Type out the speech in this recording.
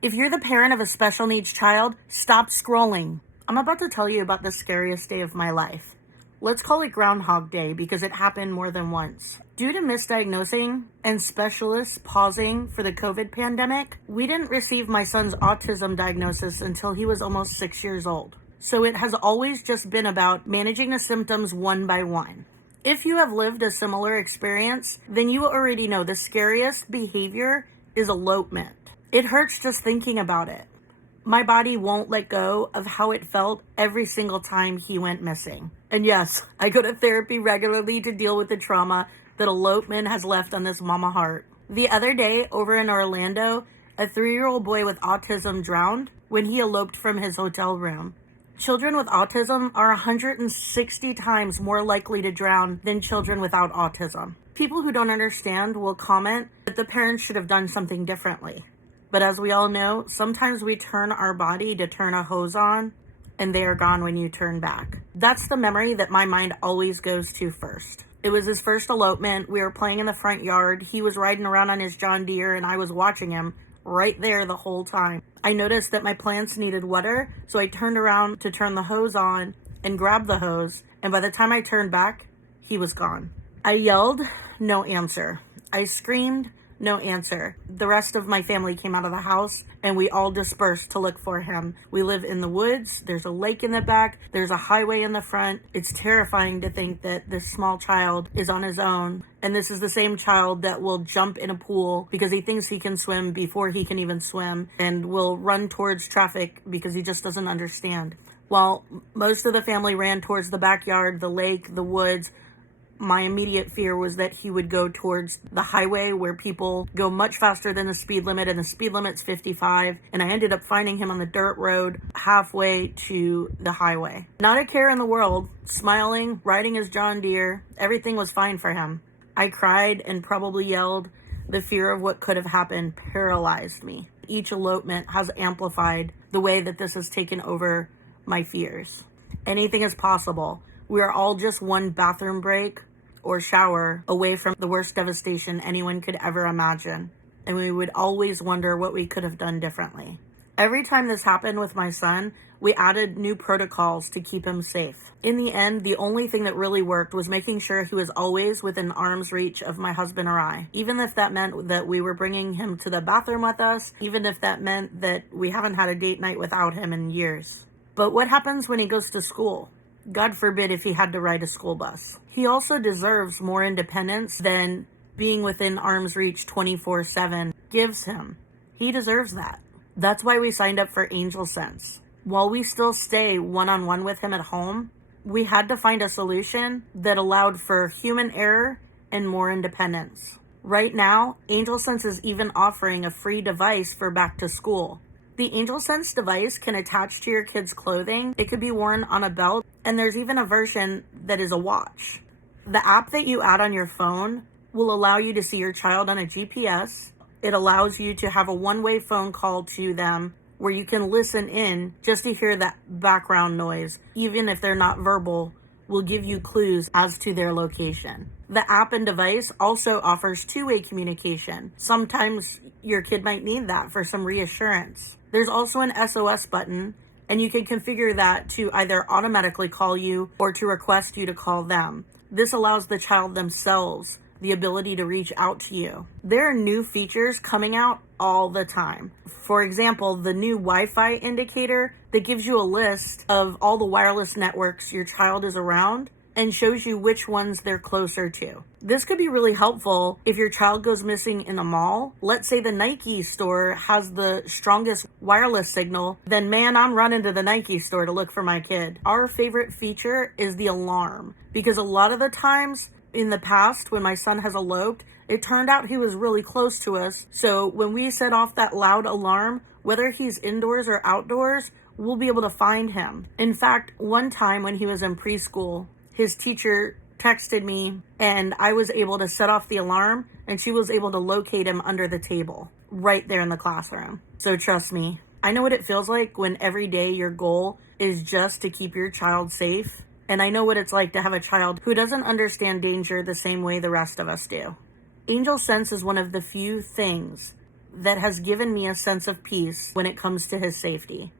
If you're the parent of a special needs child, stop scrolling. I'm about to tell you about the scariest day of my life. Let's call it Groundhog Day because it happened more than once. Due to misdiagnosing and specialists pausing for the COVID pandemic, we didn't receive my son's autism diagnosis until he was almost 6 years old. So it has always just been about managing the symptoms one by one. If you have lived a similar experience, then you already know the scariest behavior is elopement. It hurts just thinking about it. My body won't let go of how it felt every single time he went missing. And yes, I go to therapy regularly to deal with the trauma that elopement has left on this mama heart. The other day, over in Orlando, a 3-year-old boy with autism drowned when he eloped from his hotel room. Children with autism are 160 times more likely to drown than children without autism. People who don't understand will comment that the parents should have done something differently. But as we all know, sometimes we turn our body to turn a hose on, and they are gone when you turn back. That's the memory that my mind always goes to first. It was his first elopement. We were playing in the front yard. He was riding around on his John Deere, and I was watching him right there the whole time. I noticed that my plants needed water, so I turned around to turn the hose on and grabbed the hose, and by the time I turned back, he was gone. I yelled, no answer. I screamed, no answer. The rest of my family came out of the house and we all dispersed to look for him. We live in the woods. There's a lake in the back. There's a highway in the front. It's terrifying to think that this small child is on his own. And this is the same child that will jump in a pool because he thinks he can swim before he can even swim, and will run towards traffic because he just doesn't understand. While most of the family ran towards the backyard, the lake, the woods, my immediate fear was that he would go towards the highway where people go much faster than the speed limit, and the speed limit's 55. And I ended up finding him on the dirt road halfway to the highway. Not a care in the world, smiling, riding his John Deere. Everything was fine for him. I cried and probably yelled. The fear of what could have happened paralyzed me. Each elopement has amplified the way that this has taken over my fears. Anything is possible. We are all just one bathroom break or shower away from the worst devastation anyone could ever imagine. And we would always wonder what we could have done differently. Every time this happened with my son, we added new protocols to keep him safe. In the end, the only thing that really worked was making sure he was always within arm's reach of my husband or I. Even if that meant that we were bringing him to the bathroom with us, even if that meant that we haven't had a date night without him in years. But what happens when he goes to school? God forbid if he had to ride a school bus. He also deserves more independence than being within arm's reach 24/7 gives him. He deserves that. That's why we signed up for AngelSense. While we still stay one-on-one with him at home, we had to find a solution that allowed for human error and more independence. Right now, AngelSense is even offering a free device for back to school. The AngelSense device can attach to your kid's clothing. It could be worn on a belt, and there's even a version that is a watch. The app that you add on your phone will allow you to see your child on a GPS. It allows you to have a one-way phone call to them where you can listen in just to hear that background noise. Even if they're not verbal, will give you clues as to their location. The app and device also offers two-way communication. Sometimes your kid might need that for some reassurance. There's also an SOS button, and you can configure that to either automatically call you or to request you to call them. This allows the child themselves the ability to reach out to you. There are new features coming out all the time. For example, the new Wi-Fi indicator that gives you a list of all the wireless networks your child is around and shows you which ones they're closer to. This could be really helpful if your child goes missing in a mall. Let's say the Nike store has the strongest wireless signal, then man, I'm running to the Nike store to look for my kid. Our favorite feature is the alarm, because a lot of the times in the past when my son has eloped, it turned out he was really close to us. So when we set off that loud alarm, whether he's indoors or outdoors, we'll be able to find him. In fact, one time when he was in preschool, his teacher texted me and I was able to set off the alarm and she was able to locate him under the table right there in the classroom. So trust me, I know what it feels like when every day your goal is just to keep your child safe. And I know what it's like to have a child who doesn't understand danger the same way the rest of us do. AngelSense is one of the few things that has given me a sense of peace when it comes to his safety.